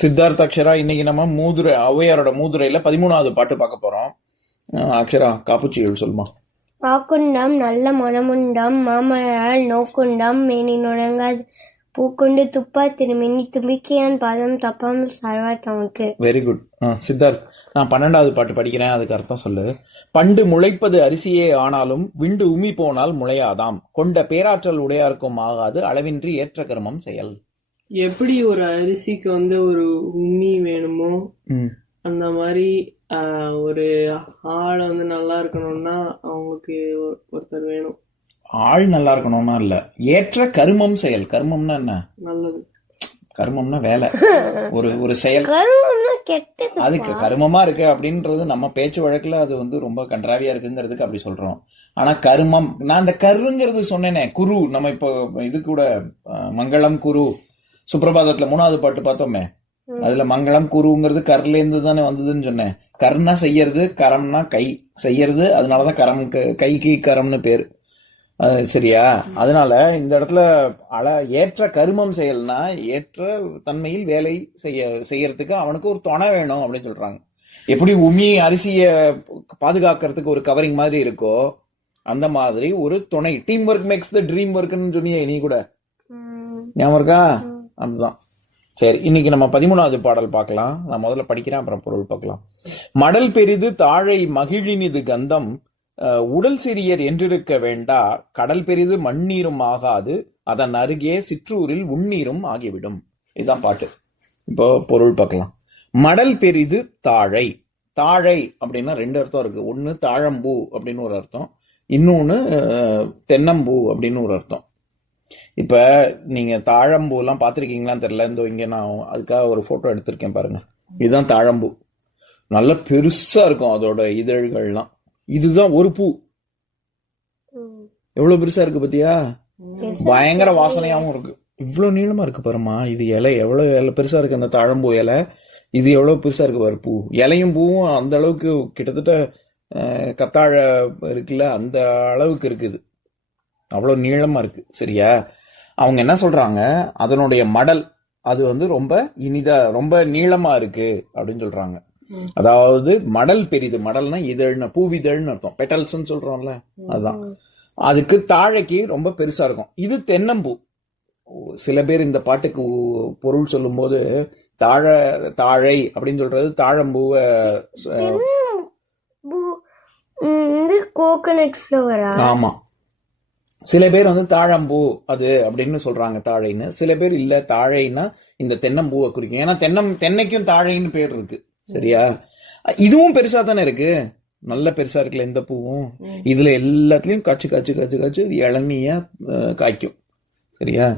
சித்தார்த் அக்ஷரா இன்னைக்கு நம்ம மூதுரை ஔவையாரோட மூதுரையில பதிமூணாவது பாட்டு பார்க்க போறோம். அக்ஷரா காப்புச்சிகள் சொல்லுமா வாக்குண்டாம் நல்ல மனமுண்டாம் மாமலரால் நோக்குண்டாம் மேனி நுழங்காது. பூக்குண்டு துப்பா திருமினி தும்பிக்கையான் பாதம் தப்பாமல் சாழ்வார் தமக்கு. வெரி குட் சித்தார்த் நான் பன்னெண்டாவது பாட்டு படிக்கிறேன் அதுக்கு அர்த்தம் சொல்லு. பண்டு முளைப்பது அரிசியே ஆனாலும் விண்டு உமி போனால் முளையாதாம். கொண்ட பேராற்றல் உடையார்க்கும் ஆகாது அளவின்றி ஏற்ற கர்மம் செயல். எப்படி ஒரு அரிசிக்கு வந்து ஒரு உமி வேணுமோ. அந்த மாதிரி ஒரு ஆள் வந்து நல்லா இருக்கணும்னா அவங்களுக்கு ஒரு- ஒருத்தர் வேணும். ஆள் நல்லா இருக்கணும்னா இல்ல. ஏற்ற கருமம் செயல். கர்மம்னா என்ன? நல்லது. கர்மம்னா வேலை. ஒரு ஒரு செயல். கருமம்னா கெட்டது. அதுக்கு கருமமா இருக்கு அப்படின்றது நம்ம பேச்சு வழக்குல அது வந்து ரொம்ப கன்றாவியா இருக்குங்கிறதுக்கு அப்படி சொல்றோம். ஆனா கருமம் நான் அந்த கருங்கிறது சொன்னேனே குரு. நம்ம இப்போ இது கூட மங்களம் குரு. சுப்பிரபாதத்துல மூணாவது பாட்டு பார்த்தோமே. அதுல மங்களம் குருங்கிறது கர்ல இருந்து தானே வந்ததுன்னு சொன்னேன். கர்னா செய்யறது கரம்னா கை. செய்யறது அதனாலதான் கரம் கைக்கு கரம்னு பேர். சரியா? அதனால இந்த இடத்துல அல ஏற்ற கருமம் செயல்னா ஏற்ற தன்மையில் வேலை செய்ய செய்யறதுக்கு அவனுக்கு ஒரு துணை வேணும் அப்படின்னு சொல்றாங்க. எப்படி உமி அரிசிய பாதுகாக்கிறதுக்கு ஒரு கவரிங் மாதிரி இருக்கோ அந்த மாதிரி ஒரு துணை. Team work makes the dream ஒர்க்னு சொன்னியே நீ கூட. ஞாபகம் இருக்கா? அதுதான். சரி இன்னைக்கு நம்ம பதிமூணாவது பாடல் பார்க்கலாம். நான் முதல்ல படிக்கிறேன் அப்புறம் பொருள் பார்க்கலாம். மடல் பெரிது தாழை மகிழினிது கந்தம் உடல் சிறியர் என்றிருக்க வேண்டா கடல் பெரிது மண்ணீரும் ஆகாது அதன் அருகே சிற்றூரில் உண்ணீரும் ஆகிவிடும். இதுதான் பாட்டு. இப்போ பொருள் பார்க்கலாம். மடல் பெரிது தாழை. தாழை அப்படின்னா ரெண்டு அர்த்தம் இருக்கு. ஒன்னு தாழம்பூ அப்படின்னு ஒரு அர்த்தம். இன்னொன்னு தென்னம்பூ அப்படின்னு ஒரு அர்த்தம். இப்ப நீங்க தாழம்பூ எல்லாம் பாத்திருக்கீங்களான்னு தெரியல. இந்த இங்க நான் அதுக்காக ஒரு போட்டோ எடுத்திருக்கேன் பாருங்க. இதுதான் தாழம்பூ. நல்ல பெருசா இருக்கும் அதோட இதழ்கள்லாம். இதுதான் ஒரு பூ. எவ்வளவு பெருசா இருக்கு பாத்தியா? பயங்கர வாசனையாவும் இருக்கு. இவ்வளவு நீளமா இருக்கு பாருமா இது இலை எவ்வளவு இலை பெருசா இருக்கு அந்த தாழம்பூ இலை. இது எவ்வளவு பெருசா இருக்கு பாரு பூ. இலையும் பூவும் அந்த அளவுக்கு கிட்டத்தட்ட கத்தாழ இருக்குல்ல அந்த அளவுக்கு இருக்குது. அவ்வளவு நீளமா இருக்கு. சரியா? அவங்க என்ன சொல்றாங்க? அதனுடைய மடல் அது வந்து ரொம்ப இனிதா ரொம்ப நீளமா இருக்கு அப்படின்னு சொல்றாங்க. அதாவது மடல் பெரிது. மடல்னா இதழ்னு பூவிதழ்னு அர்த்தம். பெட்டல்ஸ்ன்னு சொல்றோம்ல அதுதான். அதுக்கு தாழைக்கு ரொம்ப பெருசா இருக்கும். இது தென்னம்பூ. சில பேர் இந்த பாட்டுக்கு பொருள் சொல்லும்போது தாழ தாழை அப்படின்னு சொல்றது தாழம்பூவை கோகனட் ஆமா. சில பேர் வந்து தாழம்பூ அது அப்படின்னு சொல்றாங்க தாழைன்னு. சில பேர் இல்ல தாழைன்னா இந்த தென்னம்பூவை குறிக்கும். ஏன்னா தென்னம் தென்னைக்கும் தாழைன்னு பேர் இருக்கு. சரியா? இதுவும் பெருசா தானே இருக்கு. நல்ல பெருசா இருக்குல்ல இந்த பூவும். இதுல எல்லாத்துலயும் காய்ச்சி காய்ச்சி காய்ச்சி காய்ச்சி இளநியா காய்க்கும். சரியா?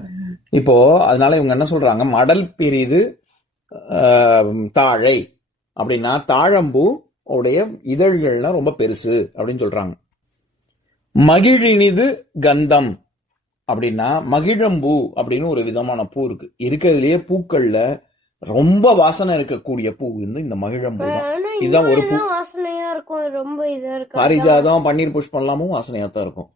இப்போ அதனால இவங்க என்ன சொல்றாங்க? மடல் பெரிது தாழை. அப்படின்னா தாழம்பூ உடைய இதழ்கள்லாம் ரொம்ப பெருசு அப்படின்னு சொல்றாங்க. மகிழினிது கந்தம். அப்படின்னா மகிழம்பூ அப்படின்னு ஒரு விதமான பூ இருக்கு. இருக்கிறதுலயே பூக்கள்ல ரொம்ப வாசனை இருக்கக்கூடிய பூ வந்து இந்த மகிழம்பூ தான். இதுதான் ஒரு பூ. வாசனையா இருக்கும். ரொம்ப இதா இருக்கும். பாரிஜாதம் பன்னீர் புஷ்பம்லாமும் வாசனையா தான் இருக்கும்.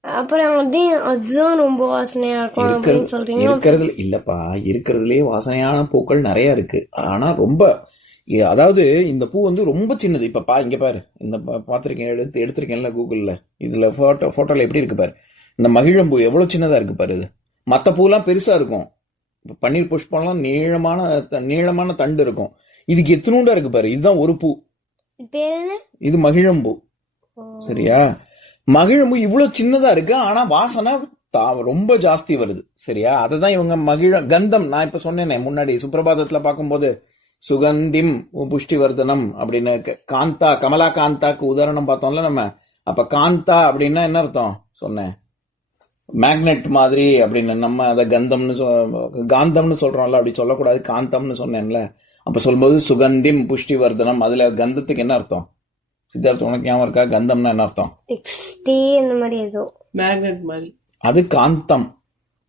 அப்புறம் அது அதுதான் ரொம்ப வாசனையா இருக்கும் அப்படின்னு சொல்றீங்க இருக்கிறதுல இல்லப்பா இருக்கிறதுலயே வாசனையான பூக்கள் நிறைய இருக்கு. ஆனா ரொம்ப அதாவது இந்த பூ வந்து ரொம்ப சின்னது. இப்ப பா இங்க பாரு. இந்த பா- பாத்திருக்கேன் எடுத்து எடுத்திருக்கேன்ல கூகுள்ல இதுல போட்டோ போட்டோல எப்படி இருக்கு பாரு. இந்த மகிழம்பூ எவ்வளவு சின்னதா இருக்கு பாரு இது. மத்த பூலாம் பெருசா இருக்கும். இப்ப பன்னீர் புஷ்பம்லாம் நீளமான நீளமான தண்டு இருக்கும். இதுக்கு எத்தனூண்டா இருக்கு பாரு? இதுதான் ஒரு பூ. இது மகிழம்பூ. சரியா? மகிழம்பூ இவ்வளவு சின்னதா இருக்கு. ஆனா வாசனை ரொம்ப ஜாஸ்தி வருது. சரியா? அததான் இவங்க மகிழ கந்தம். நான் இப்ப சொன்னேனே முன்னாடி சுப்பிரபாதத்துல பார்க்கும்போது. சுகந்திம் புஷ்டிவர்தனம் அப்படின்னு காந்தா கமலா காந்தாக்கு உதாரணம் பார்த்தோம்ல நம்ம. அப்ப காந்தா அப்படின்னா என்ன அர்த்தம்? சொன்னேன். மேக்னெட் மாதிரி அப்படின்னு நம்ம அதை கந்தம்னு சொ- காந்தம்னு சொல்றோம்ல அப்படி சொல்லக்கூடாது காந்தம்னு சொன்னேன்ல. அப்ப சொல்லும்போது சுகந்திம் புஷ்டிவர்தனம் அதுல கந்தத்துக்கு என்ன அர்த்தம்? சித்தார்த்த உனக்கு ஞாபகம் இருக்கா? கந்தம்னா என்ன அர்த்தம்? டே அந்த மாதிரி ஏதோ. மேக்னெட் மாதிரி. அது காந்தம்.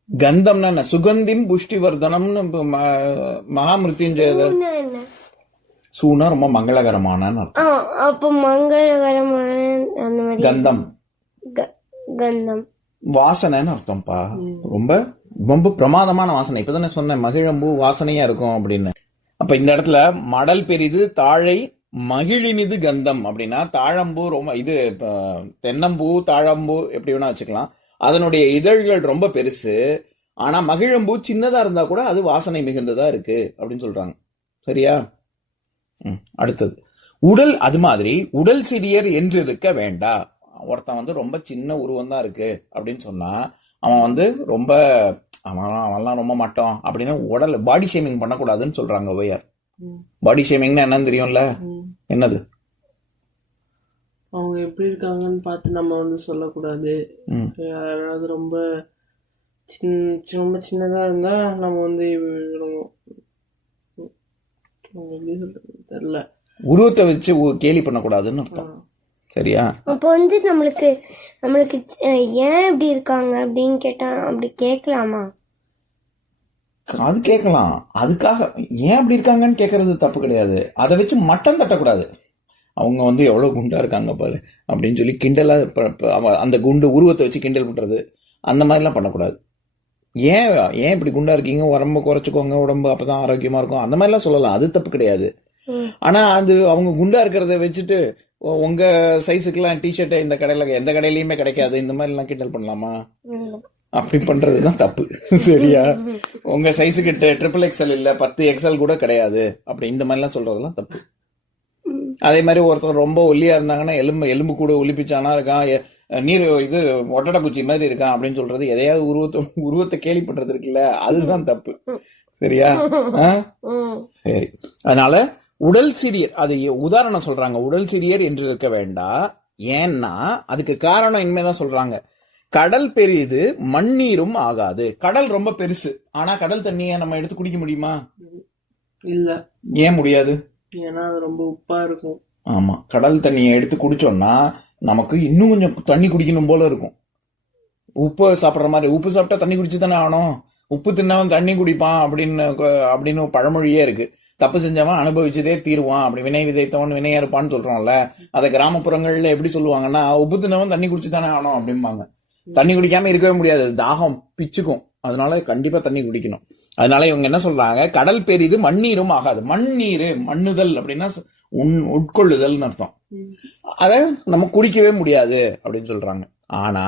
கந்தம்னா சுகந்திம் புஷ்டிவர்தனம்னு மகாமிருத்யுஞ்சய சூனா ரொம்ப மங்களகரமான அப்ப மங்களகரமான அந்த மாதிரி கந்தம். கந்தம். வாசனைன்னு அர்த்தம்ப்பா. ரொம்ப ரொம்ப பிரமாதமான வாசனை. இப்பதானே சொன்னேன் மகிழம்பூ வாசனையா இருக்கும் அப்படின்னு. அப்ப இந்த இடத்துல மடல் பெரிது தாழை மகிழினிது கந்தம் அப்படின்னா தாழம்பூ ரொம்ப இது தென்னம்பூ தாழம்பூ எப்படி வேணா வச்சுக்கலாம். அதனுடைய இதழ்கள் ரொம்ப பெருசு. ஆனா மகிழம்பூ சின்னதா இருந்தா கூட அது வாசனை மிகுந்ததா இருக்கு அப்படின்னு சொல்றாங்க. சரியா? அடுத்தது. உடல் அது மாதிரி உடல் சிறியர் என்று இருக்க வேண்டா. ஒருத்தன் வந்து ரொம்ப சின்ன உருவம் தான் இருக்கு அப்படின்னு சொன்னா அவன் வந்து ரொம்ப அவன் அவன்லாம் ரொம்ப மட்டம் அப்படின்னு உடல் பாடி ஷேமிங் பண்ணக்கூடாதுன்னு சொல்றாங்க ஒய்யார். பாடி ஷேமிங்னா என்னன்னு தெரியும்ல. என்னது? அவங்க எப்படி இருக்காங்கன்னு பார்த்து நம்ம வந்து சொல்லக்கூடாது. யாராவது ரொம்ப சின்ன ரொம்ப சின்னதா இருந்தா நம்ம வந்து தெரியல. உருவத்தை வச்சு கேலி பண்ணக்கூடாதுன்னு அர்த்தம். சரியா? அப்போ வந்து நம்மளுக்கு நம்மளுக்கு ஏன் இப்படி இருக்காங்க அப்படின்னு கேட்டா அப்படி கேட்கலாமா? அது கேட்கலாம். அதுக்காக ஏன் அப்படி இருக்காங்கன்னு கேட்கறது தப்பு கிடையாது. அதை வச்சு மட்டம் தட்டக்கூடாது. அவங்க வந்து எவ்வளவு குண்டா இருக்காங்க பாரு அப்படின்னு சொல்லி கிண்டலா ப- ப- அவ- அந்த குண்டு உருவத்தை வச்சு கிண்டல் பண்றது அந்த மாதிரிலாம் பண்ணக்கூடாது. ஏன் ஏன் இப்படி குண்டா இருக்கீங்க? உடம்பு குறைச்சிக்கோங்க உடம்பு அப்பதான் ஆரோக்கியமா இருக்கும். அந்த மாதிரிலாம் சொல்லலாம். அது தப்பு கிடையாது. ஆனா அது அவங்க குண்டா இருக்கிறத வச்சுட்டு உங்க சைஸுக்கெல்லாம் டிஷர்ட் இந்த கடையில எந்த கடையிலயுமே கிடைக்காது. இந்த மாதிரி எல்லாம் கிண்டல் பண்ணலாமா. அப்படி பண்றதுதான் தப்பு. சரியா? உங்க சைஸுக்கு ட்ரிபிள் எக்ஸல் இல்ல பத்து எக்ஸல் கூட கிடையாது. அப்படி இந்த மாதிரிலாம் சொல்றதெல்லாம் தப்பு. அதே மாதிரி ஒருத்தர் ரொம்ப ஒல்லியா இருந்தாங்கன்னா எலும்பு எலும்பு கூட ஒலிப்பிச்சானா இருக்கான் நீர் இது ஒட்டடை குச்சி மாதிரி இருக்கான் அப்படின்னு சொல்றது எதையாவது உருவத்தை உருவத்தை கேலி பண்றது இருக்குல்ல அதுதான் தப்பு. சரியா. சரி. அதனால உடல் சிறியர் அது உதாரணம் சொல்றாங்க உடல் சிறியர் என்று இருக்க வேண்டாம் ஏன்னா அதுக்கு காரணம் இனிமேதான் சொல்றாங்க. கடல் பெரியது மண்ணீரும் ஆகாது. கடல் ரொம்ப பெருசு. ஆனா கடல் தண்ணியை நம்ம எடுத்து குடிக்க முடியுமா? இல்ல. ஏன் முடியாது? ஏன்னா அது ரொம்ப உப்பா இருக்கும். ஆமா. கடல் தண்ணியை எடுத்து குடிச்சோம்னா நமக்கு இன்னும் கொஞ்சம் தண்ணி குடிக்கணும் போல இருக்கும். உப்பு சாப்பிட்ற மாதிரி உப்பு சாப்பிட்டா தண்ணி குடிச்சு தானே ஆகணும். உப்பு தின்னவன் தண்ணி குடிப்பான் அப்படின்னு அப்படின்னு பழமொழியே இருக்கு. தப்பு செஞ்சவன் அனுபவிச்சதே தீருவான். அப்படி வினை விதைத்தவன் வினையா இருப்பான்னு சொல்றோம்ல. அதை கிராமப்புறங்கள்ல எப்படி சொல்லுவாங்கன்னா உப்பு தின்னவன் தண்ணி குடிச்சு தானே ஆகணும் அப்படிம்பாங்க. தண்ணி குடிக்காம இருக்கவே முடியாது. தாகம் பிச்சுக்கும். அதனால கண்டிப்பா தண்ணி குடிக்கணும். அதனால இவங்க என்ன சொல்றாங்க? கடல் பெரிது மண்ணீரும் ஆகாது. மண்ணீர் மண்ணுதல் அப்படின்னா உன் உட்கொள்ளுதல்னு அர்த்தம். அத நம்ம குடிக்கவே முடியாது அப்படின்னு சொல்றாங்க. ஆனா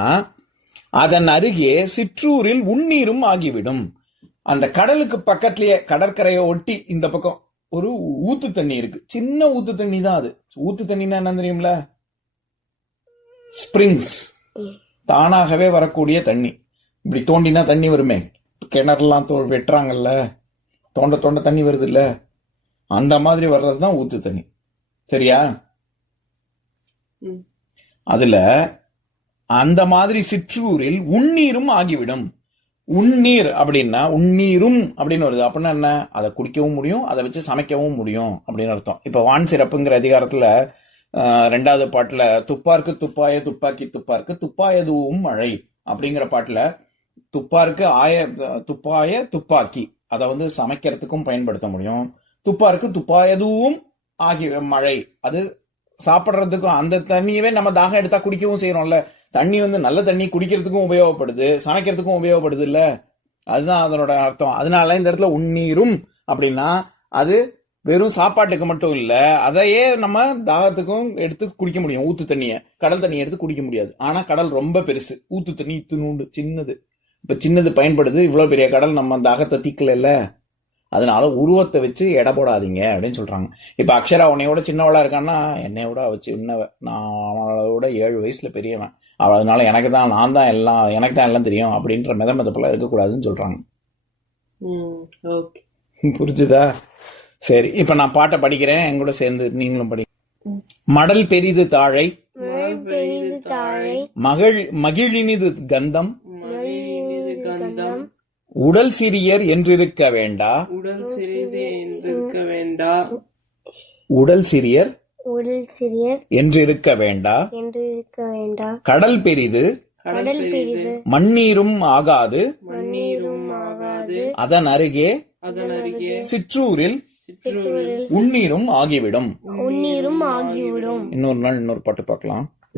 அதன் அருகே சிற்றூரில் உண்ணீரும் ஆகிவிடும். அந்த கடலுக்கு பக்கத்திலேயே கடற்கரையை ஒட்டி இந்த பக்கம் ஒரு ஊத்து தண்ணி இருக்கு. சின்ன ஊத்து தண்ணி தான் அது. ஊத்து தண்ணின்னா என்ன தெரியும்ல? ஸ்ப்ரிங்ஸ் தானாகவே வரக்கூடிய தண்ணி. இப்படி தோண்டினா தண்ணி வருமே? கிணறுலாம் தோ வெட்டுறாங்கல்ல. தோண்ட தோண்ட தண்ணி வருது இல்ல அந்த மாதிரி வர்றது தான் ஊத்து தண்ணி. சரியா. அதுல அந்த மாதிரி சிற்றூரில் உண்ணீரும் ஆகிவிடும். உண்ணீர் அப்படின்னா உண்ணீரும் அப்படின்னு வருது. அப்படின்னா என்ன? அதை குடிக்கவும் முடியும் அதை வச்சு சமைக்கவும் முடியும் அப்படின்னு அர்த்தம். இப்ப வான் சிறப்புங்கிற அதிகாரத்துல ரெண்டாவது பாட்டுல துப்பார்க்கு துப்பாய துப்பாக்கி துப்பார்க்கு துப்பாயதுவும் மழை அப்படிங்கிற பாட்டுல துப்பாருக்கு ஆய துப்பாய துப்பாக்கி. அதை வந்து சமைக்கிறதுக்கும் பயன்படுத்த முடியும். துப்பாருக்கு துப்பாயதுவும் ஆகி மழை. அது சாப்பிட்றதுக்கும் அந்த தண்ணியவே நம்ம தாகம் எடுத்தா குடிக்கவும் செய்யறோம்ல. தண்ணி வந்து நல்ல தண்ணி குடிக்கிறதுக்கும் உபயோகப்படுது சமைக்கிறதுக்கும் உபயோகப்படுது இல்ல அதுதான் அதனோட அர்த்தம். அதனால இந்த இடத்துல உண்ணீரும் அப்படின்னா அது வெறும் சாப்பாட்டுக்கு மட்டும் இல்ல அதையே நம்ம தாகத்துக்கும் எடுத்து குடிக்க முடியும். ஊத்து தண்ணிய. கடல் தண்ணியை எடுத்து குடிக்க முடியாது. ஆனா கடல் ரொம்ப பெருசு. ஊத்து தண்ணி இத்தினூண்டு சின்னது. இப்ப சின்னது பயன்படுது இவ்வளவு பெரிய கடல் நம்ம தாகத்தை தீக்கல அதனால உருவத்தை வச்சு எடை போடாதீங்க அப்படின்னு சொல்றாங்க. இப்ப அக்ஷரா உன்னையோட சின்னவளா இருக்கான்னா என்னையோட அவ சின்னவ நான் அவளோட ஏழு வயசுல பெரியவன். அவ அதனால எனக்கு தான் நான் தான் எல்லாம் எனக்கு தான் எல்லாம் தெரியும் அப்படின்ற மித மிதப்பெல்லாம் இருக்கக்கூடாதுன்னு சொல்றாங்க. ம் ஓகே. புரிஞ்சுதா? சரி இப்ப நான் பாட்டை படிக்கிறேன் என் கூட சேர்ந்து நீங்களும் படி மடல் பெரிது தாழை மகிழ் மகிழினிது கந்தம் உடல் சிறியர் என்றிருக்க வேண்டா. உடல் சிறிது என்றிருக்க வேண்டா. உடல் சிறியர் உடல் சிறியர் என்றிருக்க வேண்டா. என்று இருக்க வேண்டாம் கடல் பெரிது கடல் பெரிது. மண்ணீரும் ஆகாது. மண்ணீரும் ஆகாது. அதன் அருகே அதன் அருகே. சிற்றூரில் சிற்றூரில் உண்ணீரும் ஆகிவிடும். உன்னீரும் ஆகிவிடும். இன்னொரு நாள் இன்னொரு பாட்டு பார்க்கலாம்.